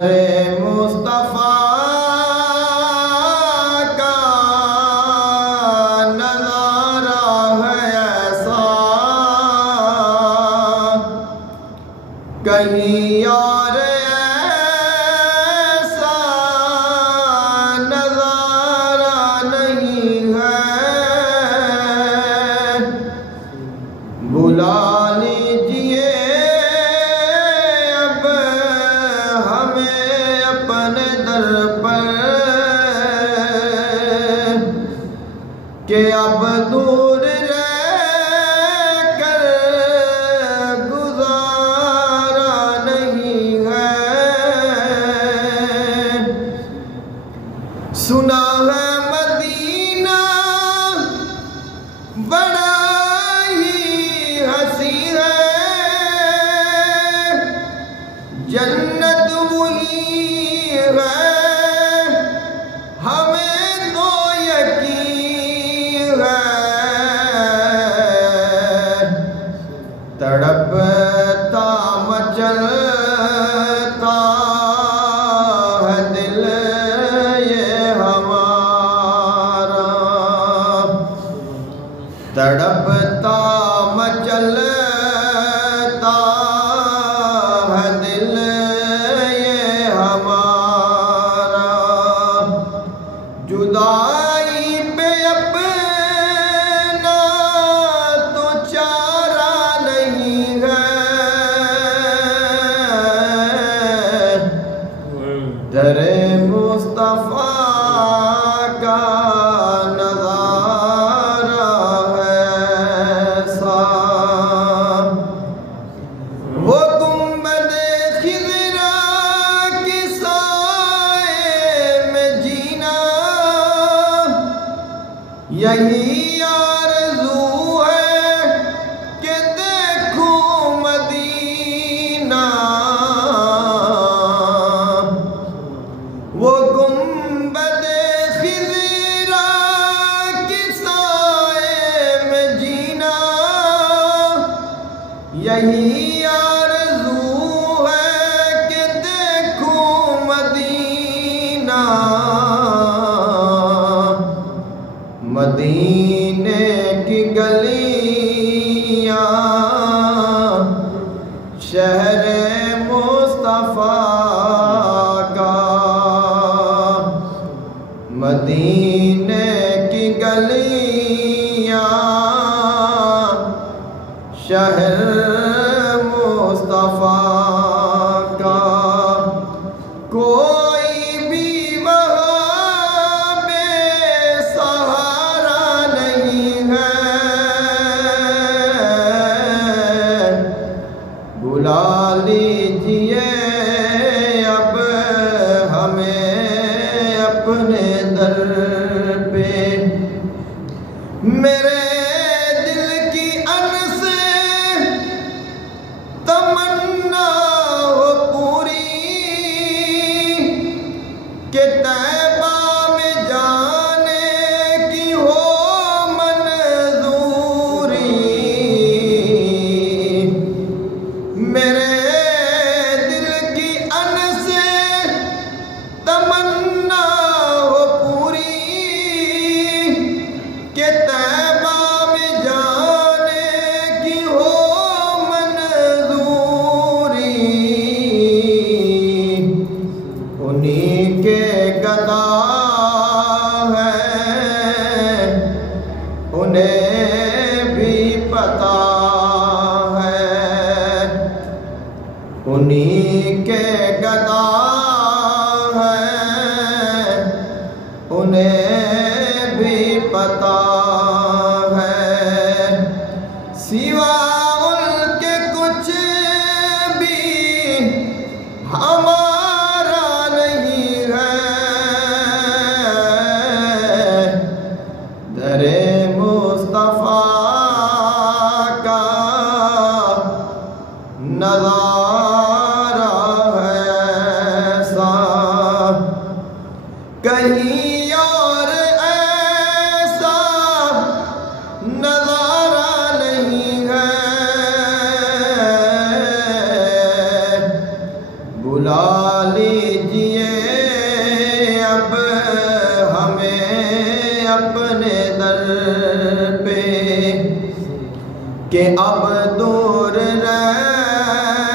मुस्तफा का नजारा है ऐसा, कहीं और ऐसा नजारा नहीं है। बुला लीजिए अब हमें अपने दर पर, कि अब दूर रह कर गुजारा नहीं है। सुना है मदीना बड़ा ही हंसी है, जन्नत वही है हमें तो यकीन है। तड़पता मचलता है दिल ये हमारा, तड़पता मचलता है दिल ये हमारा। जुदाई पे अपना तो चारा नहीं है, दरे मुस्तफा का नजारा है ऐसा। वो गुंबदे खिज़रा के साए में जीना, यही आरज़ू है कि देखूं मदीना। वो गुंबदे खिज़रा के साए में जीना, यही आरज़ू है कि देखूं मदीना। मदीने की गलियां शहर मुस्तफा का, मदीने की गलियां शहर मुस्तफा का। कोई भी वहाँ बेसहारा नहीं है, बुला लीजिए अब हमें अपने दर पे। मेरे दिल की अनस तमन्ना हो पूरी, कि तैबा में जाने की हो मंजूरी। मेरे दिल की अनस तमन्ना हो पूरी, अपने दर पे कि अब दूर रह